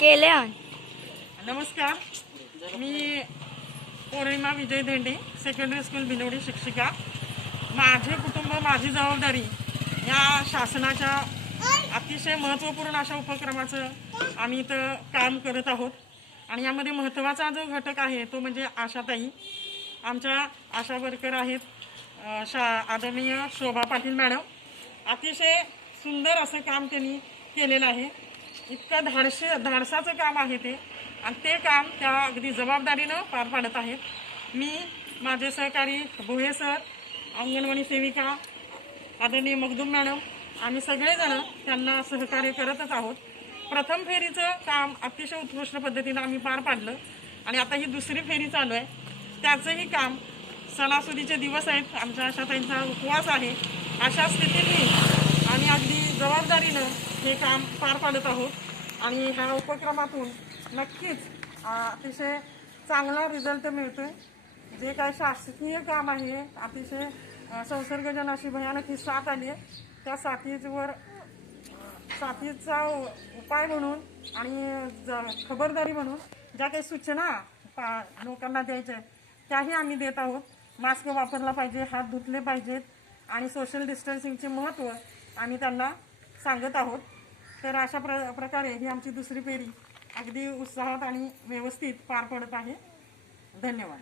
केले. नमस्कार, मी पौर्णिमा विजय Dhende, secondary school बिनवडी शिक्षिका. माझे कुटुंब माझी जबाबदारी या शासनाच्या अतिशय महत्त्वपूर्ण अशा उपक्रमाचं आम्ही इथं काम करत आहोत. आणि यामध्ये महत्त्वाचा जो घटक आहे तो म्हणजे आशाताई. आमच्या आशा वर्कर आहेत आदरणीय शोभा पाटील मॅडम. अतिशय सुंदर असं काम त्यांनी केलेलं आहे. इतकं धाडसाचं काम आहे ते, आणि ते काम त्या अगदी जबाबदारीनं पार पाडत आहेत. मी, माझे सहकारी भोये सर, अंगणवाडी सेविका आदरणीय मगदूम मॅडम, आम्ही सगळेजण त्यांना सहकार्य करतच आहोत. प्रथम फेरीचं काम अतिशय उत्कृष्ट पद्धतीनं आम्ही पार पाडलं, आणि आता ही दुसरी फेरी चालू आहे. त्याचंही काम, सणासुदीचे दिवस आहेत, आमच्या आशाताईंचा उपवास आहे, अशा स्थितीतही आम्ही अगदी जबाबदारीनं हे काम पार पाडत आहोत. आणि ह्या उपक्रमातून नक्कीच अतिशय चांगला रिझल्ट मिळतो आहे. जे काय शासकीय काम आहे, अतिशय संसर्गजन अशी भयानक ही साथ आली आहे, त्या साथीचा उपाय म्हणून आणि खबरदारी म्हणून ज्या काही सूचना लोकांना द्यायच्या आहेत त्याही आम्ही देत आहोत. मास्क वापरला पाहिजे, हात धुतले पाहिजेत, आणि सोशल डिस्टन्सिंगचे महत्त्व आम्ही त्यांना सांगत आहोत. तर अशा प्रकारे ही आमची दुसरी फेरी अगदी उत्साहात आणि व्यवस्थित पार पडत आहे. धन्यवाद.